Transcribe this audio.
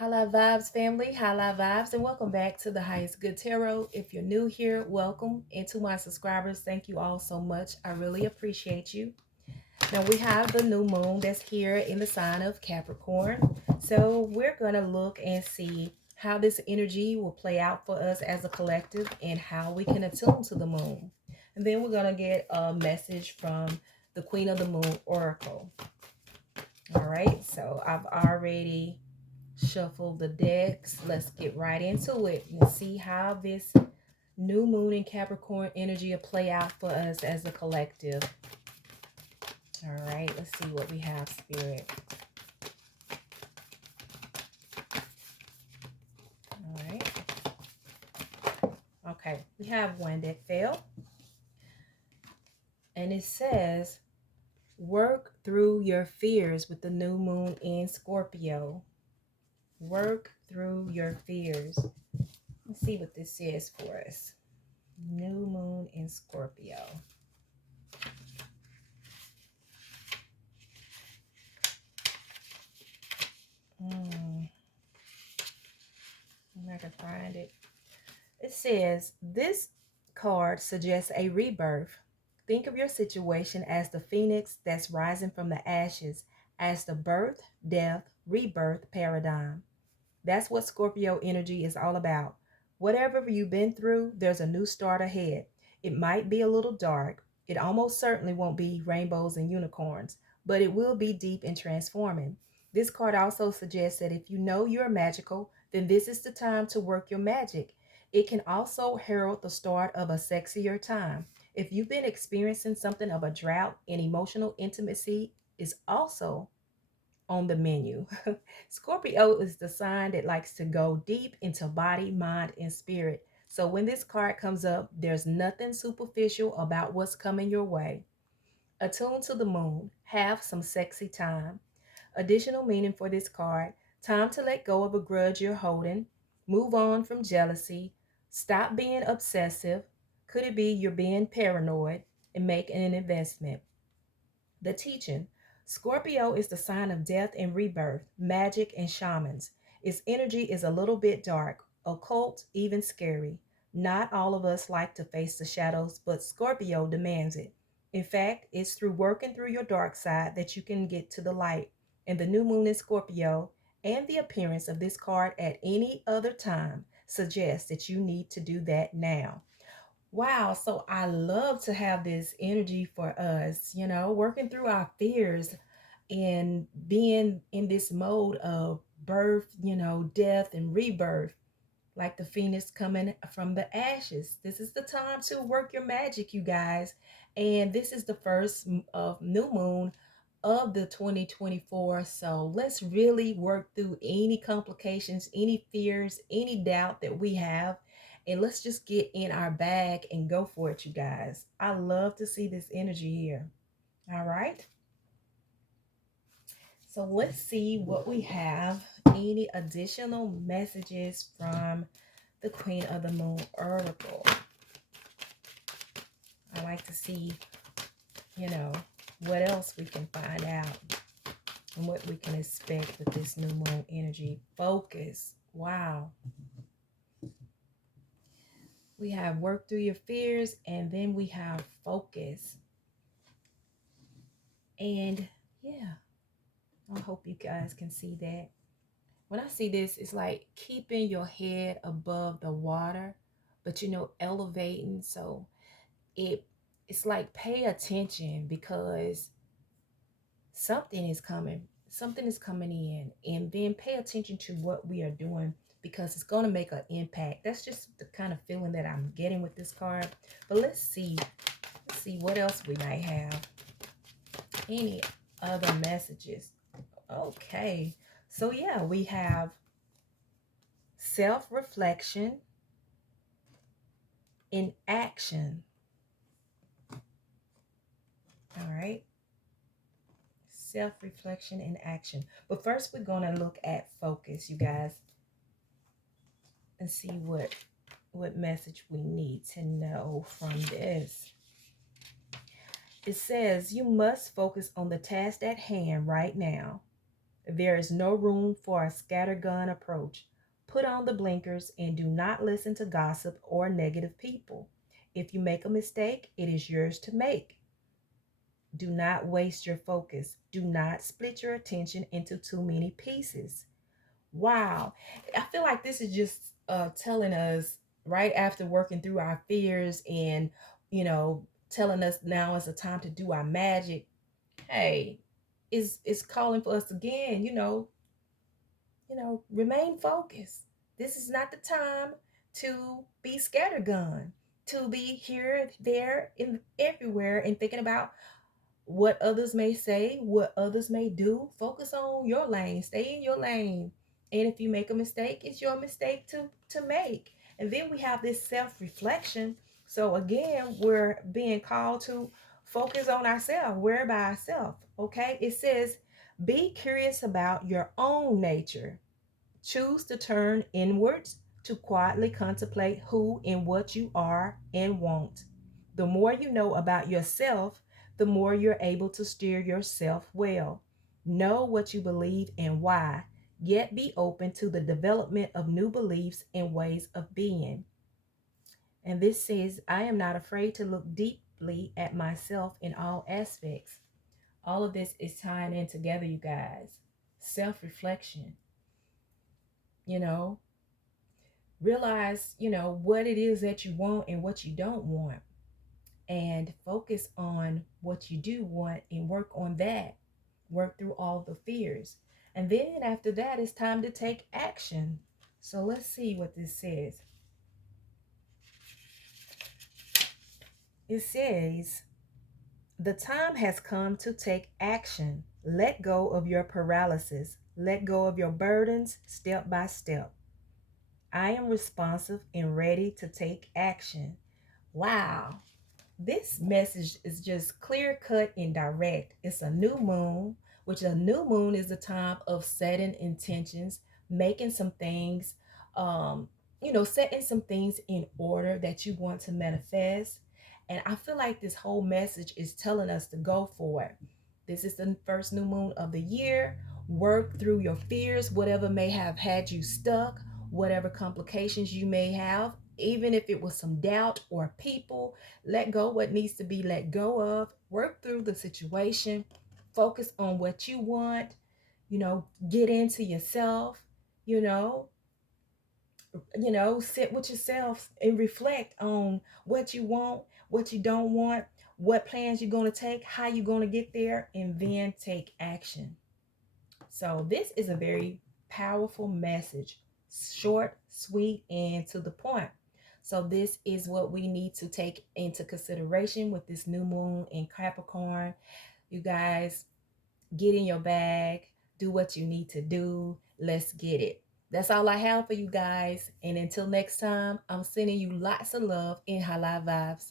Highlight Vibes family, Highlight Vibes, and welcome back to the Highest Good Tarot. If you're new here, welcome. And to my subscribers, thank you all so much. I really appreciate you. Now we have the new moon that's here in the sign of Capricorn. So we're going to look and see how this energy will play out for us as a collective and how we can attune to the moon. And then we're going to get a message from the Queen of the Moon Oracle. All right, so I've already shuffle the decks. Let's get right into it and see how this new moon in Capricorn energy will play out for us as a collective. All right, let's see what we have, Spirit. All right. Okay, we have one that fell. And it says, work through your fears with the new moon in Scorpio. Work through your fears. Let's see what this says for us. New moon in Scorpio. I'm not gonna find it. It says this card suggests a rebirth. Think of your situation as the phoenix that's rising from the ashes, as the birth, death, rebirth paradigm. That's what Scorpio energy is all about. Whatever you've been through, there's a new start ahead. It might be a little dark. It almost certainly won't be rainbows and unicorns, but it will be deep and transforming. This card also suggests that if you know you're magical, then this is the time to work your magic. It can also herald the start of a sexier time. If you've been experiencing something of a drought, and emotional intimacy is also on the menu. Scorpio is the sign that likes to go deep into body, mind, and spirit. So when this card comes up, there's nothing superficial about what's coming your way. Attune to the moon. Have some sexy time. Additional meaning for this card: time to let go of a grudge you're holding, move on from jealousy, stop being obsessive. Could it be you're being paranoid, and make an investment? The teaching: Scorpio is the sign of death and rebirth, magic and shamans. Its energy is a little bit dark, occult, even scary. Not all of us like to face the shadows, but Scorpio demands it. In fact, it's through working through your dark side that you can get to the light. And the new moon in Scorpio and the appearance of this card at any other time suggests that you need to do that now. Wow, so I love to have this energy for us, working through our fears and being in this mode of birth, death and rebirth, like the phoenix coming from the ashes. This is the time to work your magic, you guys. And this is the first of new moon of the 2024. So let's really work through any complications, any fears, any doubt that we have. And let's just get in our bag and go for it, you guys. I love to see this energy here. All right. So let's see what we have. Any additional messages from the Queen of the Moon Oracle? I like to see, you know, what else we can find out and what we can expect with this new moon energy. Focus. Wow. We have work through your fears, and then we have focus. And yeah, I hope you guys can see that. When I see this, it's like keeping your head above the water, but elevating. So it's like pay attention, because something is coming in, and then pay attention to what we are doing, because it's going to make an impact. That's just the kind of feeling that I'm getting with this card. But let's see what else we might have. Any other messages? Okay, so yeah, we have self-reflection in action. All right, self-reflection in action. But first, we're going to look at focus, you guys, and see what message we need to know from this. It says you must focus on the task at hand right now. There is no room for a scattergun approach. Put on the blinkers and do not listen to gossip or negative people. If you make a mistake, it is yours to make. Do not waste your focus. Do not split your attention into too many pieces. Wow. I feel like this is just telling us right after working through our fears and, telling us now is the time to do our magic. Hey, is calling for us again, remain focused. This is not the time to be scattergun, to be here, there, and everywhere and thinking about what others may say, what others may do. Focus on your lane, stay in your lane. And if you make a mistake, it's your mistake to make. And then we have this self-reflection. So again, we're being called to focus on ourselves, worry about ourselves. Okay. It says, be curious about your own nature. Choose to turn inwards to quietly contemplate who and what you are and want. The more you know about yourself, the more you're able to steer yourself well. Know what you believe and why, yet be open to the development of new beliefs and ways of being. And this says, I am not afraid to look deeply at myself in all aspects. All of this is tying in together, you guys. Self reflection, you know, realize, what it is that you want and what you don't want, and focus on what you do want and work on that. Work through all the fears. And then after that, it's time to take action. So let's see what this says. It says, the time has come to take action. Let go of your paralysis. Let go of your burdens step by step. I am responsive and ready to take action. Wow. This message is just clear cut and direct. It's a new moon, which a new moon is the time of setting intentions, making some things, setting some things in order that you want to manifest. And I feel like this whole message is telling us to go for it. This is the first new moon of the year. Work through your fears, whatever may have had you stuck, whatever complications you may have, even if it was some doubt or people. Let go what needs to be let go of. Work through the situation. Focus on what you want. Get into yourself. You know, sit with yourself and reflect on what you want, what you don't want, what plans you're going to take, how you're going to get there, and then take action. So this is a very powerful message, short, sweet, and to the point. So this is what we need to take into consideration with this new moon in Capricorn. You guys, get in your bag, do what you need to do. Let's get it. That's all I have for you guys. And until next time, I'm sending you lots of love and high vibes.